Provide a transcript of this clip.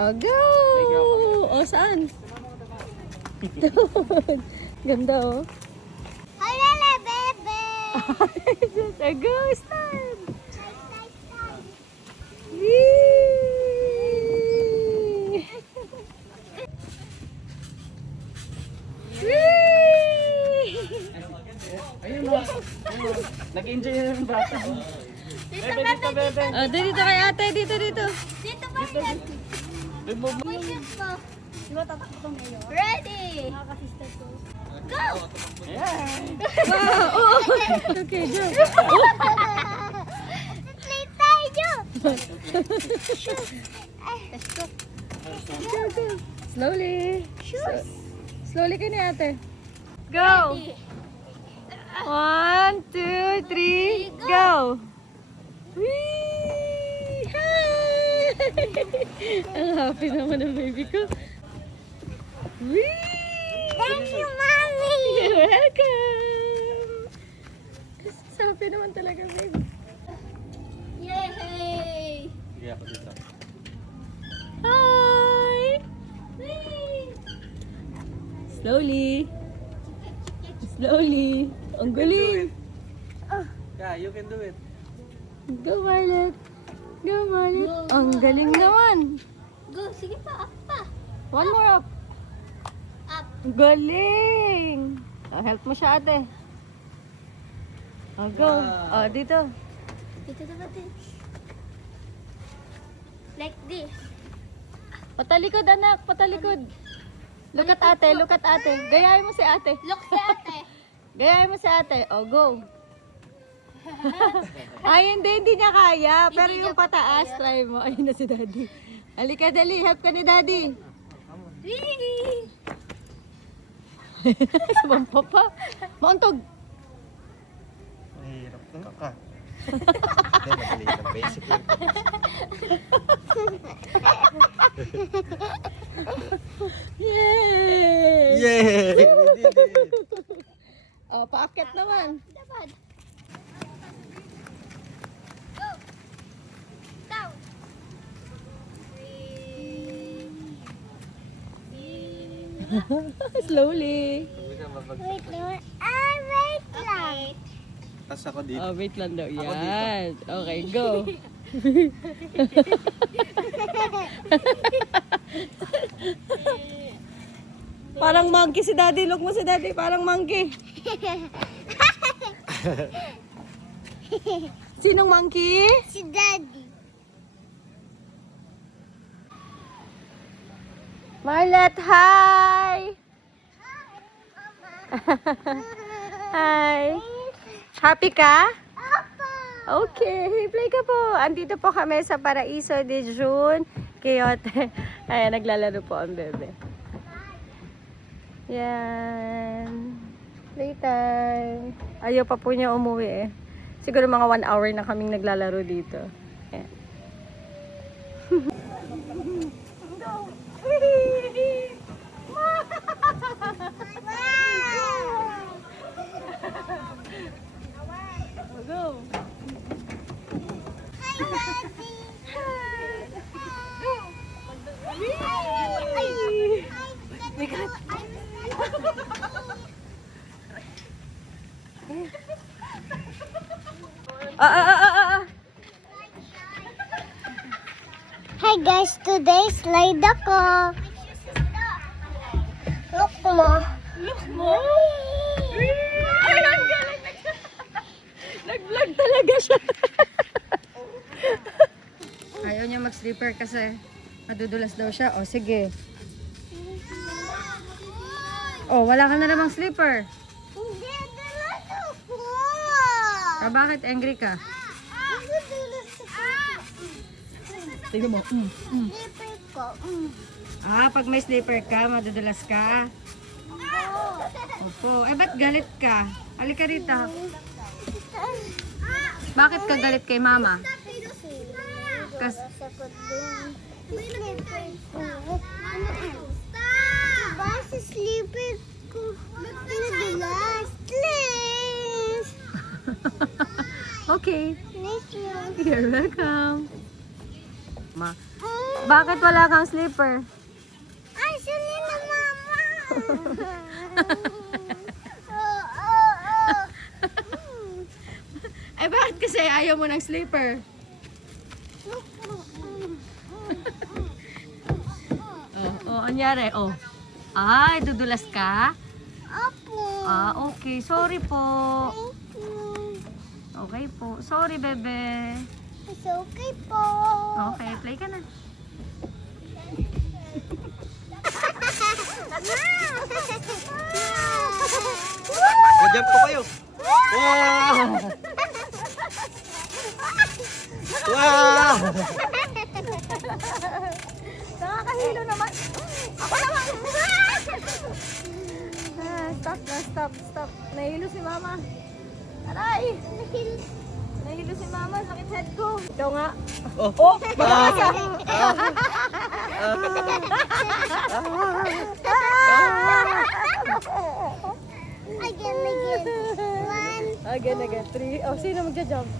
Oh, go! O, saan? Doon. Ganda, oh. Halala, bebe! Go, stand! Stand. Whee! Whee! Ayun mo. Nag-enjoy na yung bata. Bebe, dito, bebe. Oh, dito kay ate, dito. Dito ba yan? Ready! Go! Wow! Oh. Okay, go. Play tayo! Go, go. Slowly. Shoes! Slowly kayo ni ate. Go! 1, 2, 3, go! Whee! Hi! Ang happy naman ng baby ko. Whee! Thank you, Mommy! You're welcome! Happy naman talaga, baby. Yay! Sige ako dito. Hi! Slowly. Slowly. Ang galing. Yeah, you can do it. Go, Violet. Go, Violet. Ang galing naman. Go! Sige pa, up pa! One more up. Up! Galing. Oh, help mo siya, ate. Oh, go. Oh, dito. Dito natin. Like this. Patalikod, anak. Patalikod. Look at ate. Look at ate. Gayahin mo si ate. Look si ate. Gayahin mo si ate. Oh, go. Ay, hindi niya kaya. Pero yung pataas, try mo. Ayun na si daddy. Halika, dali. Help ka ni daddy. Wee! Sumampa pa. Mauntog. Mahirap na ka. Hindi, madali lang. Basic lang. Yay! Yay! We did it! Oh, paakyat naman. Dapat. Go! Down! Slowly. Wait lang. Ah, wait lang. Tapos ako dito. Oh, wait lang daw. Ako Yan. Okay, go. Parang monkey si daddy. Look mo si daddy. Parang monkey. Sinong monkey? Si Daddy. Marlet, hi! Hi! Happy ka? Okay, play ka po. Andito po kami sa Paraiso de June, Quixote. Ayan, naglalaro po ang bebe. Yan. Playtime. Ayaw pa po niya umuwi eh. Siguro mga 1 hour na kaming naglalaro dito. Ayan. Go! Hi, Daddy. Hi guys, today slide ako. Look mo. Look mo! Ay, ang galing! Nag-vlog talaga siya. Ayaw niya mag-slipper kasi madudulas daw siya. O, sige. O, wala ka na namang slipper. Hindi, dulas ako. Bakit angry ka? Ako dulas ako. Tingnan mo. Slipper ko. Pag may slipper ka, madudulas ka. Opo. Ba't galit ka? Halika rito. Bakit ka galit kay mama? Kas Basta slipper ko. Nadulas. Please. Okay. Thank you. You're welcome. Ma. Bakit wala kang slipper? Ay, suli na mama. Ay, bakit kasi ayaw mo ng slipper? Anyari, oh. Ay, dudulas ka? Opo. Okay. Sorry po. Thank you. Okay po. Sorry, bebe. It's okay po. Okay, play ka na. Jump po kayo. Wow! Wow! Nakakahilo naman. Ako naman. Stop. Nahilo si mama. Aray! Nahilo si mama. Sakit head ko. Ito nga. Oh! Again. One. Again. 3. Oh, sino magja-jump?